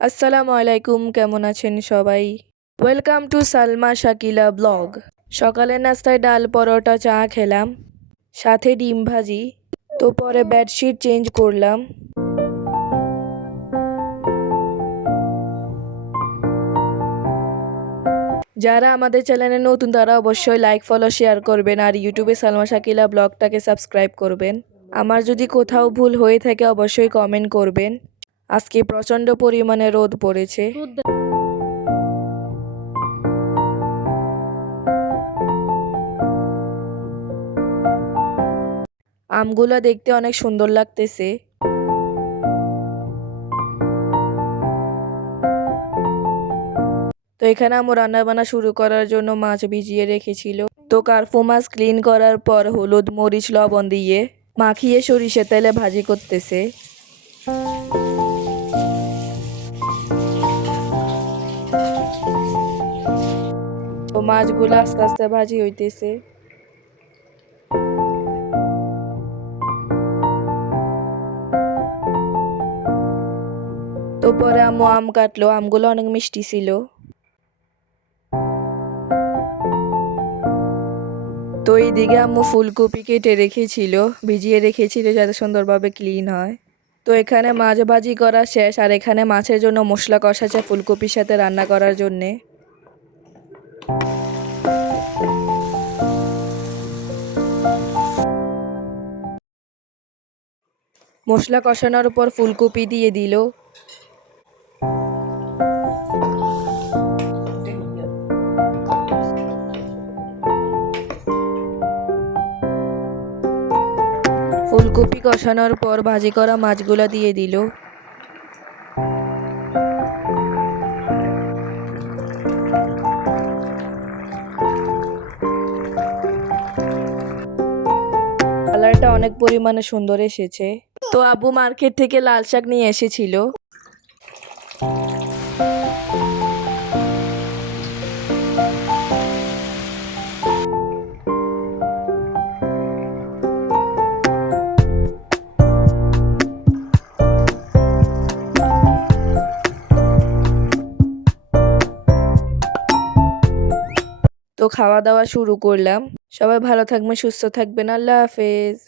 আসসালামু আলাইকুম, কেমন আছেন সবাই? Welcome to Salma Shakila blog. সকালের নাস্তায় ডাল পরোটা চা খেলাম, সাথে ডিম ভাজি। তো পরে বেডশিট চেঞ্জ করলাম। যারা আমাদের চ্যানেলে নতুন তারা অবশ্যই লাইক ফলো শেয়ার করবেন আর ইউটিউবে সালমা শাকিলা ব্লগটাকে সাবস্ক্রাইব করবেন। আমার যদি কোথাও ভুল হয়ে থাকে অবশ্যই কমেন্ট করবেন। আজকে প্রচণ্ড পরিমাণে রোদ পড়েছে। আমগুলো দেখতে অনেক সুন্দর লাগতেছে। তো এখানে আম্মু রান্না বান্না শুরু করার জন্য মাছ ভিজিয়ে রেখেছিল। তো কার্পু মাছ ক্লিন করার পর হলুদ মরিচ লবণ দিয়ে মাখিয়ে সরিষার তেলে ভাজি করতেছে। তো মাছগুলো আস্তে আস্তে ভাজি হইতেছে। তো পরে আম্মু আম কাটলো, আমগুলো অনেক মিষ্টি ছিল। তো এইদিকে আম্মু ফুলকপি কেটে রেখেছিল, ভিজিয়ে রেখেছিল যাতে সুন্দরভাবে ক্লিন হয়। তো এখানে মাছ ভাজি করা শেষ আর এখানে মাছের জন্য মশলা কষাচ্ছে ফুলকপির সাথে রান্না করার জন্যে। মশলা কষানোর পর ফুলকপি দিয়ে দিল। ফুলকপি কষানোর পর ভাজি করা মাছগুলো দিয়ে দিল। কালারটা অনেক পরিমাণে সুন্দর এসেছে। তো আব্বু মার্কেট থেকে লাল শাক নিয়ে এসেছিল। তো খাওয়া দাওয়া শুরু করলাম। সবাই ভালো থাকবেন, সুস্থ থাকবেন। আল্লাহ হাফেজ।